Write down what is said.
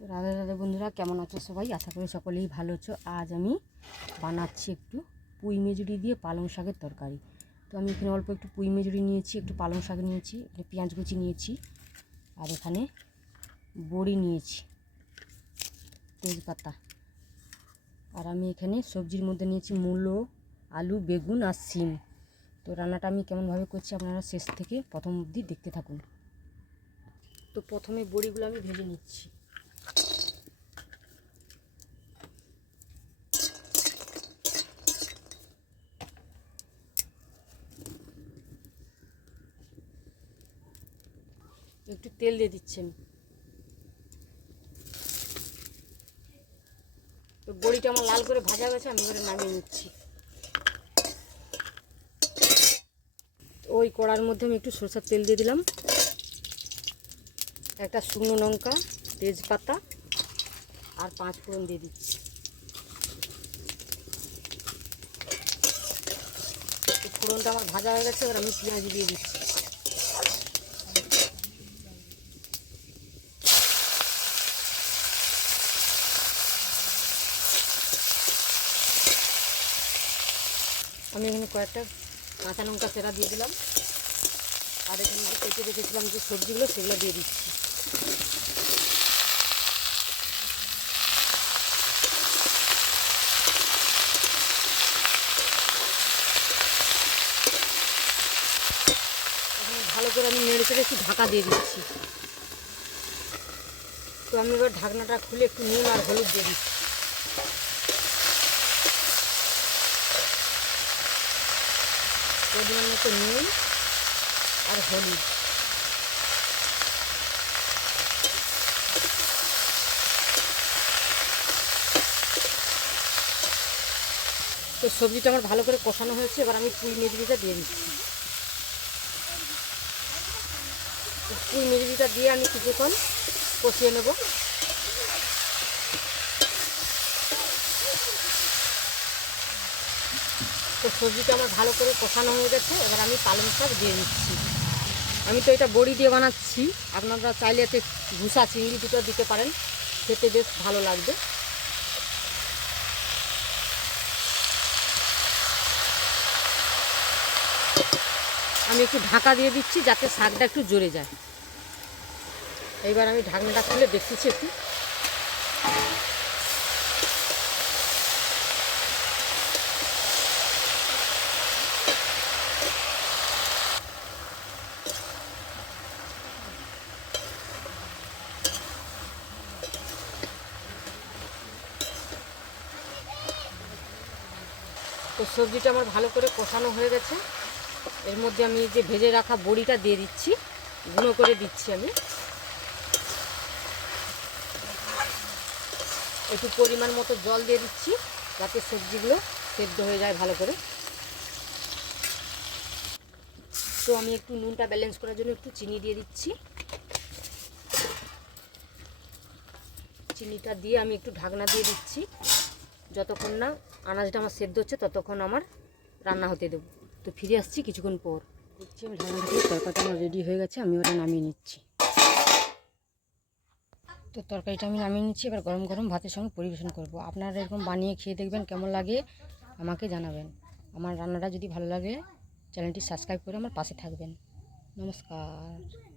তো রাধা রাধা বন্ধুরা, কেমন আছো সবাই? আশা করি সকলেই ভালো আছো। আজ আমি বানাচ্ছি একটু পুঁই মেজুরি দিয়ে পালং শাকের তরকারি। তো আমি এখানে অল্প একটু পুঁই মেজুরি নিয়েছি, একটু পালং শাক নিয়েছি, এখানে পেঁয়াজ কুচি নিয়েছি, আর এখানে বড়ি নিয়েছি, তেজপাতা। আর আমি এখানে সবজির মধ্যে নিয়েছি মূলো, আলু, বেগুন আর শিম। তো রান্নাটা আমি কেমনভাবে করছি আপনারা শেষ থেকে প্রথম অবধি দেখতে থাকুন। তো প্রথমে বড়িগুলো আমি ভেজে নিচ্ছি। একটু তেল দিয়ে দিচ্ছেন। তো বড়িটা আমার লাল করে ভাজা গেছে, আমি এবারে নামিয়ে নিচ্ছি। ওই কড়ার মধ্যে আমি একটু সরষের তেল দিয়ে দিলাম, একটা শুকনো লঙ্কা, তেজপাতা আর 5 ফোড়ন দিয়ে দিচ্ছি। ফোড়নটা আমার ভাজা হয়ে গেছে, এবার আমি পেঁয়াজ দিয়ে দিচ্ছি। আমি এখানে কয়েকটা কাঁচা লঙ্কা চেরা দিয়ে দিলাম, আর এখানে যে কেটে রেখেছিলাম যে সবজিগুলো সেগুলো দিয়ে দিচ্ছি। এখানে ভালো করে আমি নেড়ে চেড়ে একটু ঢাকা দিয়ে দিচ্ছি। তো আমি এবার ঢাকনাটা খুলে একটু নুন আর হলুদ দিয়ে দিচ্ছি। পরিমাণ মতো নুন আর হলুদ। তো সবজিটা আমার ভালো করে কষানো হয়েছে, এবার আমি পুঁই মেজুরিটা দিয়ে দিচ্ছি। পুঁই মেজুরিটা দিয়ে আমি কিছুক্ষণ কষিয়ে নেব। তো সবজিটা আমার ভালো করে কষানো হয়ে গেছে, এবার আমি পালং শাক দিয়ে দিচ্ছি। আমি তো এটা বড়ি দিয়ে বানাচ্ছি, আপনারা চাইলে এতে ভুষা চিংড়ি দুটো দিতে পারেন, খেতে বেশ ভালো লাগবে। আমি একটু ঢাকা দিয়ে দিচ্ছি যাতে শাকটা একটু জ্বরে যায়। এইবার আমি ঢাকনাটা খুলে দেখতেছি একটু। তো সবজিটা আমার ভালো করে কষানো হয়ে গেছে, এর মধ্যে আমি যে ভেজে রাখা বড়িটা দিয়ে দিচ্ছি, গুঁড়ো করে দিচ্ছি। আমি একটু পরিমাণ মতো জল দিয়ে দিচ্ছি যাতে সবজিগুলো সেদ্ধ হয়ে যায় ভালো করে। তো আমি একটু নুনটা ব্যালেন্স করার জন্য একটু চিনি দিয়ে দিচ্ছি। চিনিটা দিয়ে আমি একটু ঢাকনা দিয়ে দিচ্ছি, যতক্ষণ না আনাজটা আমার সেদ্ধ হচ্ছে ততক্ষণ আমার রান্না হতে দেবো। তো ফিরে আসছি কিছুক্ষণ পর। দেখছি আমি ঢাকনা দিয়ে তরকারিটা আমার রেডি হয়ে গেছে, আমি ওটা নামিয়ে নিচ্ছি। তো তরকারিটা আমি নামিয়ে নিচ্ছি, এবার গরম গরম ভাতের সঙ্গে পরিবেশন করব। আপনারা এরকম বানিয়ে খেয়ে দেখবেন, কেমন লাগে আমাকে জানাবেন। আমার রান্নাটা যদি ভালো লাগে চ্যানেলটি সাবস্ক্রাইব করে আমার পাশে থাকবেন। নমস্কার।